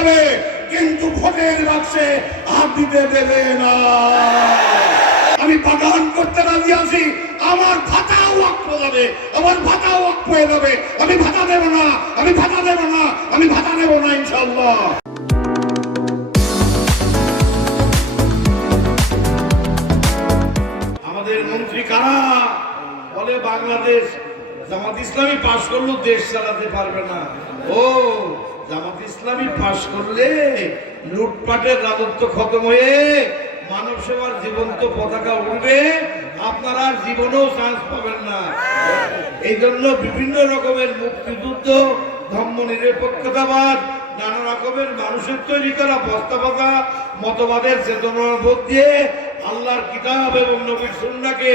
যাবে, কিন্তু ভোটের বাক্সে হাত দিতে দেবে না। আমি বাগান করতে রাজি আছি, আমার ভাতাও অক্ষ যাবে আমার ভাতাও অক্ষ হয়ে যাবে আমি ভাতা দেব না, আমি ভাতা দেব না, আমি ভাতা দেব না ইনশাল্লাহ আমাদের মন্ত্রী কারা? বলে বাংলাদেশ জামাত ইসলামী পাশ করলেও দেশ চালাতে পারবে না। ও জামাত ইসলামী পাশ করলে লুটপাটের রাজত্ব খতম হয়ে মানব সেবার জীবন্ত পতাকা উঠবে আপনারা জীবনেও চান্স পাবেন না। এই জন্য বিভিন্ন রকমের মুক্তিযুদ্ধ, ধর্ম নিরপেক্ষতাবাদ, নানা রকমের মানুষের তৈরি করা বস্তাবাদা মতবাদের চেতনার বোধ দিয়ে আল্লাহর কিতাব এবং নবীর সুন্নাকে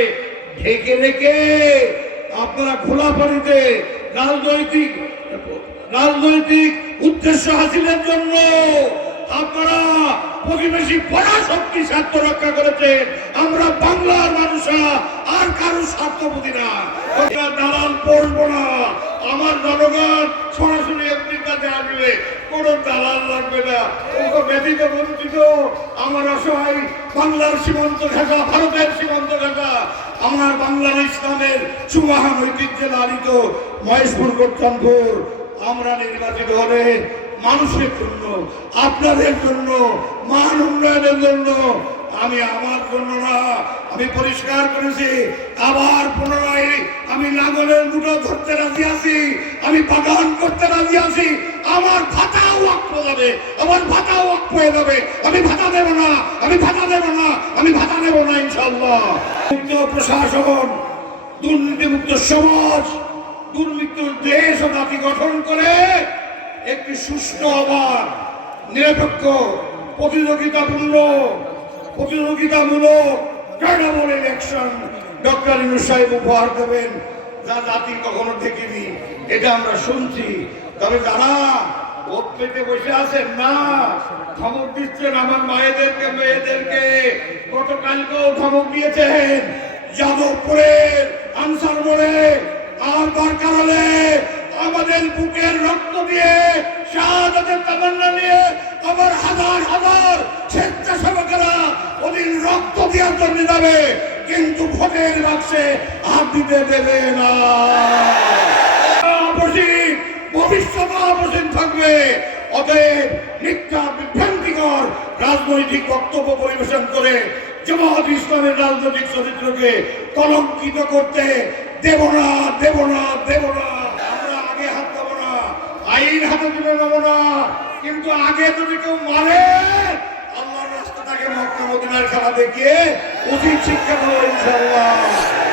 ঢেকে রেখে আপনারা খোলা পানিতে রাজনৈতিক রাজনৈতিক উদ্দেশ্য হাসিলের জন্য আপনারা প্রতিবেশী পরাশক্তি স্বার্থ রক্ষা করেছে। আমরা বাংলার মানুষরা আর কারও স্বার্থ বুঝি না দালাল পড়ব না। আমার জনগণ সরাসরি এমনির কাছে আসবে। কোনো দালাল লাগবে না। ওকে ব্যতীত বঞ্চিত। আমার অসহায় বাংলার সীমান্ত ঘাটা, ভারতের সীমান্ত ঘাটা। আমার বাংলার ইসলামের সুবাহান ঐতিহ্যে লালিত মহেশপুর গোর্ধনপুর আমরা নির্বাচিত হলে মানুষের জন্য, আপনাদের জন্য, মান উন্নয়নের জন্য, আমি আমার জন্য না, আমি পরিষ্কার করেছি, আবার পুনরায় আমি লাঙ্গলের মুঠো ধরতে রাজি আছি, আমি বাগান করতে রাজি আছি, আমার ভাতাও অক্ষ যাবে, আমার ভাতাও অক্ষ হয়ে যাবে, আমি ভাতা দেব না, আমি ভাতা দেব না, আমি ভাতা দেব না ইনশাল্লাহ প্রশাসন, দুর্নীতিমুক্ত সমাজ দুর্নীতির দেশ ও জাতি গঠন করে একটি সুষ্ঠু আবার, নিরপেক্ষ, প্রতিযোগিতাপূর্ণ, প্রতিযোগিতামূলক টার্নাবল ইলেকশন ডক্টর ইনু সাহেব উপহার দেবেন। যা জাতি কখনো দেখিনি, এটা আমরা শুনছি। তবে যারা ভোট পেতে বসে আছেন না, ধমক দিচ্ছেন আমার মায়েদেরকে, মেয়েদেরকে। গতকালকেও ধমক দিয়েছেন। যাদবপুরের আনসার মোড়ে আর দরকার হলে আমাদের বুকের রক্ত দিয়ে, শাহাদাতের তামান্না নিয়ে আমার হাজার হাজার স্বেচ্ছাসেবকেরা ওদিন রক্ত দেওয়ার জন্য যাবে, কিন্তু ভোটের বাক্সে হাত দিতে দেবে না। আপসীন ভবিষ্যৎ থাকবে। অতএব মিথ্যা বিভ্রান্তিকর রাজনৈতিক বক্তব্য পরিবেশন করে জামাত ইসলামের রাজনৈতিক চরিত্রকে কলঙ্কিত করতে দেব না দেব না দেব না। আমরা আগে হাত দেব না, আইন হাতে তুলে নেব না। কিন্তু আগে যদি কেউ মারে, আল্লাহর রাস্তাটাকে মক্কা মদিনার খেলা দেখিয়ে উচিত শিক্ষা দেবো ইনশাল্লাহ